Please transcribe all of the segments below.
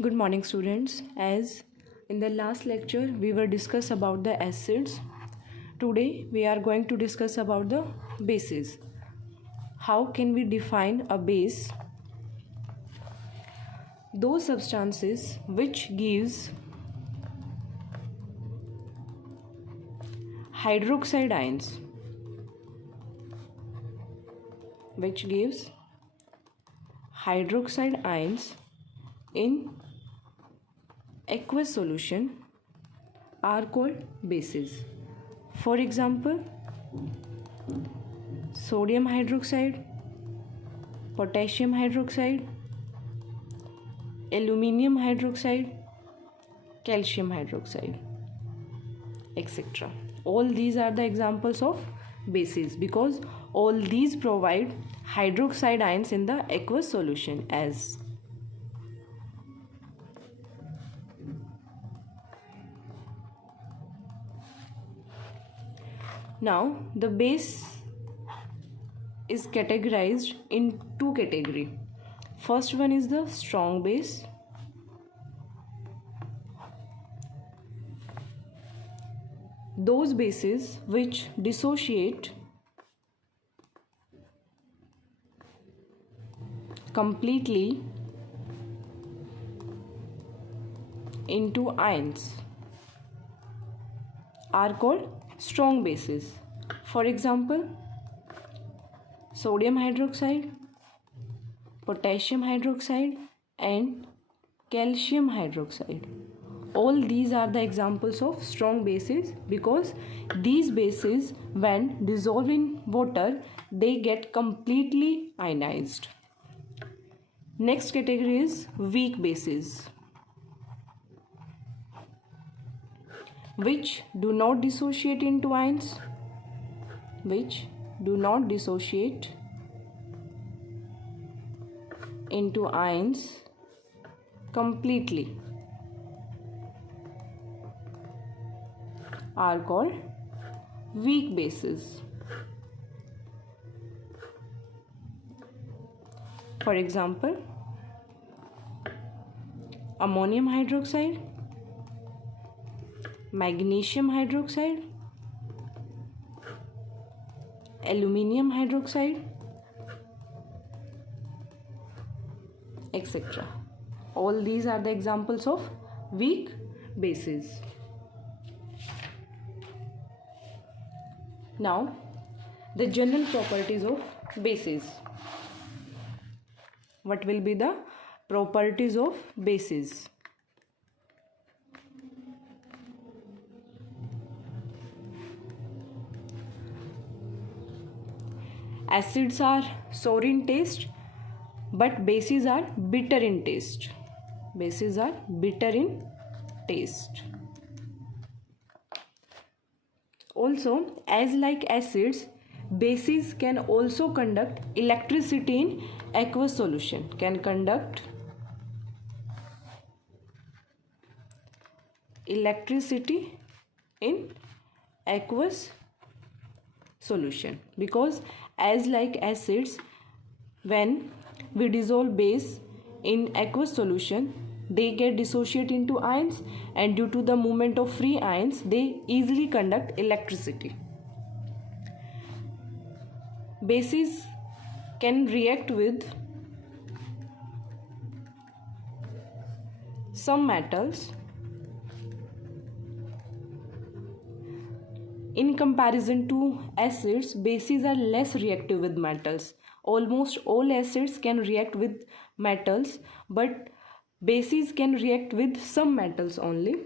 Good morning, students. As in the last lecture we were discuss about the acids, today we are going to discuss about the bases. How can we define a base? Those substances which gives hydroxide ions, in aqueous solution are called bases. For example, sodium hydroxide, potassium hydroxide, aluminium hydroxide, calcium hydroxide, etc. All these are the examples of bases because all these provide hydroxide ions in the aqueous solution. As now the base is categorized in two categories. First one is the strong base. Those bases which dissociate completely into ions are called strong bases. For example, sodium hydroxide, potassium hydroxide and calcium hydroxide. All these are the examples of strong bases because these bases, when dissolved in water, they get completely ionized. Next category is weak bases, which do not dissociate into ions, completely, are called weak bases. For example, ammonium hydroxide, magnesium hydroxide, aluminium hydroxide, etc. All these are the examples of weak bases. Now, the general properties of bases. What will be the properties of bases? Acids are sour in taste, but bases are bitter in taste. Also, as like acids, bases can also conduct electricity in aqueous solution. Because as like acids, when we dissolve base in aqueous solution, they get dissociated into ions, and due to the movement of free ions, they easily conduct electricity. Bases can react with some metals. In comparison to acids, bases are less reactive with metals. Almost all acids can react with metals, but bases can react with some metals only.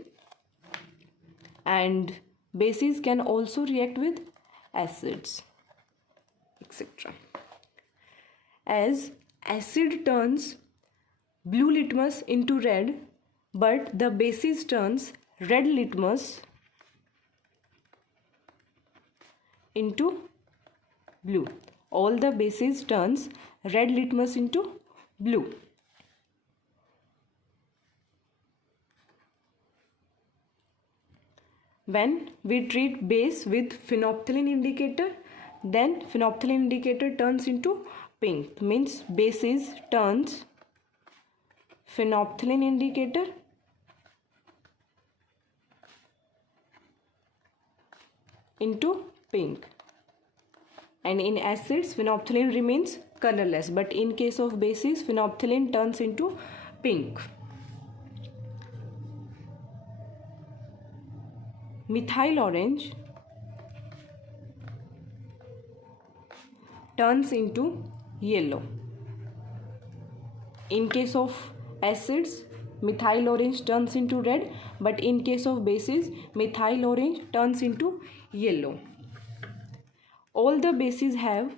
And bases can also react with acids, etc. As acid turns blue litmus into red, but the bases turns red litmus into blue. All the bases turns red litmus into blue. When we treat base with phenolphthalein indicator, then phenolphthalein indicator turns into pink, means bases turns phenolphthalein indicator, into pink, and in acids phenolphthalein remains colorless, but in case of bases phenolphthalein turns into pink. Methyl orange turns into yellow. In case of acids methyl orange turns into red, but in case of bases methyl orange turns into yellow. All the bases have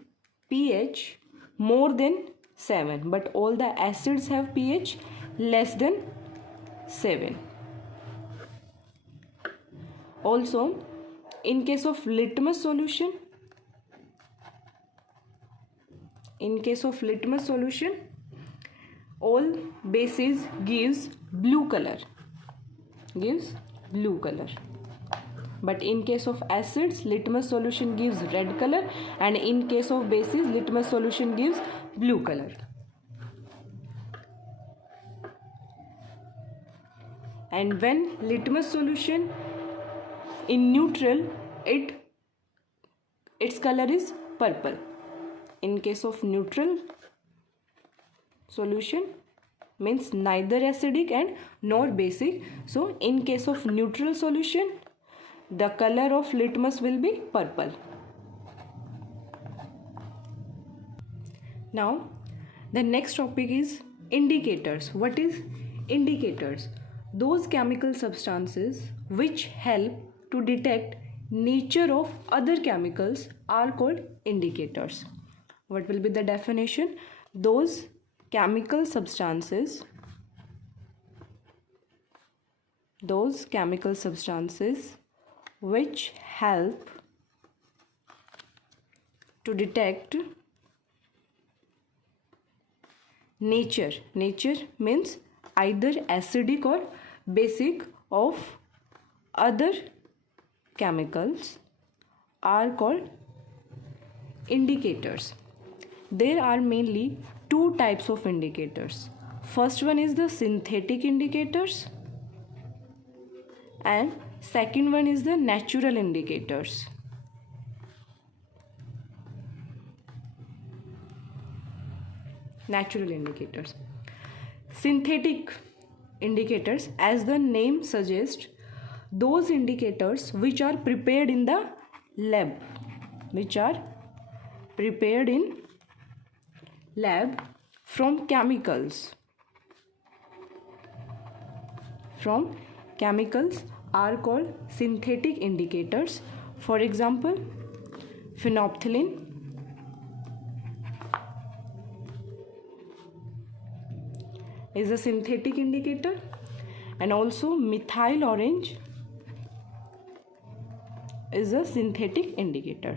pH more than 7, but all the acids have pH less than 7. Also, in case of litmus solution, all bases gives blue color, but in case of acids litmus solution gives red color, and in case of bases litmus solution gives blue color. And when litmus solution in neutral, its color is purple. In case of neutral solution means neither acidic and nor basic, so in case of neutral solution the color of litmus will be purple. Now the next topic is indicators. What is indicators? Those chemical substances which help to detect nature of other chemicals are called indicators. What will be the definition? Those chemical substances which help to detect nature means either acidic or basic of other chemicals are called indicators. There are mainly two types of indicators. First one is the synthetic indicators and second one is the natural indicators. Synthetic indicators, as the name suggests, those indicators which are prepared in the lab, from chemicals are called synthetic indicators. For example, phenolphthalein is a synthetic indicator, and also methyl orange is a synthetic indicator.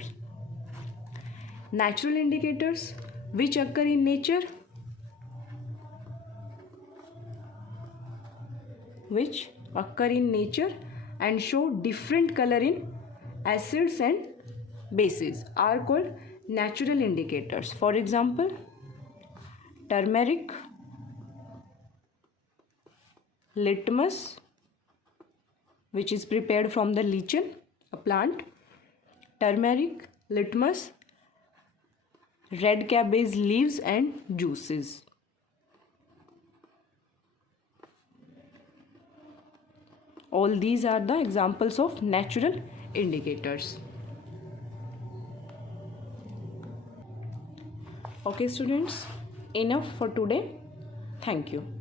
Natural indicators which occur in nature, and show different color in acids and bases are called natural indicators. For example, turmeric, litmus, which is prepared from the lichen, a plant, turmeric, litmus, red cabbage leaves and juices. All these are the examples of natural indicators. Okay students, enough for today. Thank you.